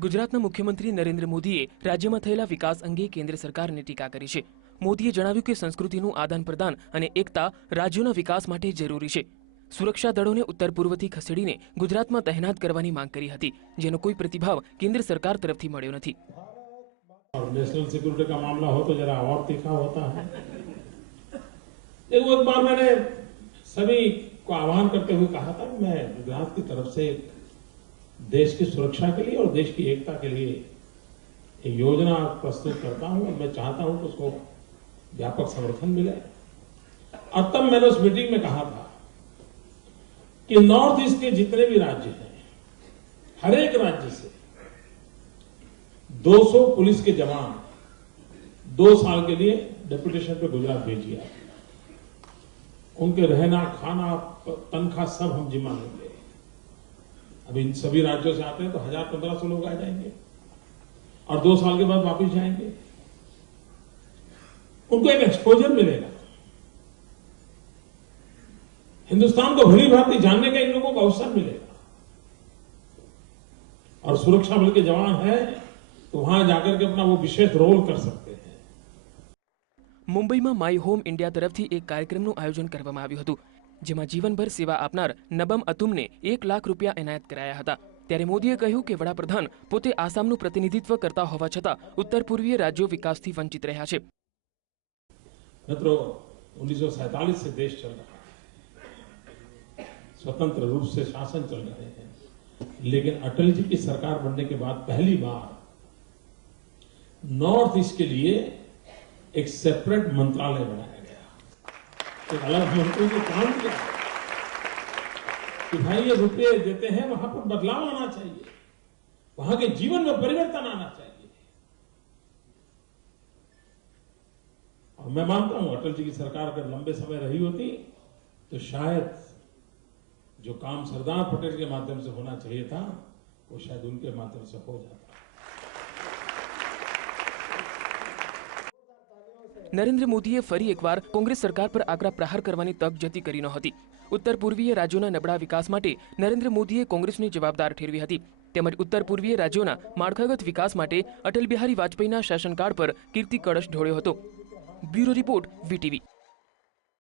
ગુજરાતના મુખ્યમંત્રી નરેન્દ્ર મોદીએ રાજ્યમાં થયેલા વિકાસ અંગે કેન્દ્ર સરકારને ટીકા કરી છે મોદીએ જણાવ્યું કે સંસ્કૃતિનું આદાન પ્રદાન અને એકતા રાજ્યોના વિકાસ માટે જરૂરી છે સુરક્ષા દળોને ઉત્તર પૂર્વથી ખસેડીને ગુજરાતમાં તહેનાત કરવાની માંગ કરી હતી જેનો કોઈ પ્રતિભાવ કેન્દ્ર સરકાર તરફથી મળ્યો નથી और नेशनल सिक्योरिटी का मामला हो तो जरा और तीखा होता है देखो एक बार मैंने सभी को आह्वान करते हुए कहा था कि मैं गुजरात की तरफ से देश की सुरक्षा के लिए और देश की एकता के लिए एक योजना प्रस्तुत करता हूँ और मैं चाहता हूँ कि उसको व्यापक समर्थन मिले। और तब मैंने उस मीटिंग में कहा था कि नॉर्थ ईस्ट के जितने भी राज्य हैं, हर एक राज्य से 200 पुलिस के जवान दो साल के लिए डेपुटेशन पे गुजरात भेजिए। उनके रहना, खाना तनख्वाह सब हम जिम्मा लेंगे। अब इन सभी राज्यों से आते हैं तो हजार पंद्रह सौ लोग आ जाएंगे और दो साल के बाद वापस जाएंगे उनको एक एक्सपोजर मिलेगा हिंदुस्तान को भली भांति जानने का इन लोगों को अवसर मिलेगा और सुरक्षा बल के जवान हैं तो वहां जाकर के अपना वो विशेष रोल कर सकते हैं મુંબઈમાં માય હોમ ઇન્ડિયા તરફથી એક કાર્યક્રમનું આયોજન કરવામાં આવ્યું હતું જેમાં જીવનભર સેવા આપનાર નબમ અતુમને એક લાખ રૂપિયા એનાયત કરાયા હતા ત્યારે મોદીએ કહ્યું કે વડાપ્રધાન પોતે આસામનું પ્રતિનિધિત્વ કરતા હોવા છતાં ઉત્તર પૂર્વીય રાજ્યો વિકાસથી વંચિત રહ્યા છે मित्रों उन्नीस से देश चल रहा है स्वतंत्र रूप से शासन चल रहे हैं लेकिन अटल जी की सरकार बनने के बाद पहली बार नॉर्थ ईस्ट के लिए एक सेपरेट मंत्रालय बनाया एक अलग मंत्री को काम किया कि भाई ये रुपये देते हैं, वहाँ पर बदलाव आना चाहिए। वहाँ के जीवन में परिवर्तन आना चाहिए। और मैं मानता हूँ, अटल जी की सरकार अगर लंबे समय रही होती तो शायद जो काम सरदार पटेल के माध्यम से होना चाहिए था, वो शायद उनके माध्यम से हो जाता। નરેન્દ્ર મોદીએ ફરી એકવાર કોંગ્રેસ સરકાર પર આકરા પ્રહાર કરવાની તક જતી કરી નહોતી ઉત્તર પૂર્વીય રાજ્યોના નબળા વિકાસ માટે નરેન્દ્ર મોદીએ કોંગ્રેસને જવાબદાર ઠેરવી હતી તેમજ ઉત્તર પૂર્વીય રાજ્યોના માળખાગત વિકાસ માટે અટલ બિહારી વાજપેયીના શાસનકાળ પર કીર્તિ કળશ ઢોળ્યો હતો બ્યુરો રિપોર્ટ વીટીવી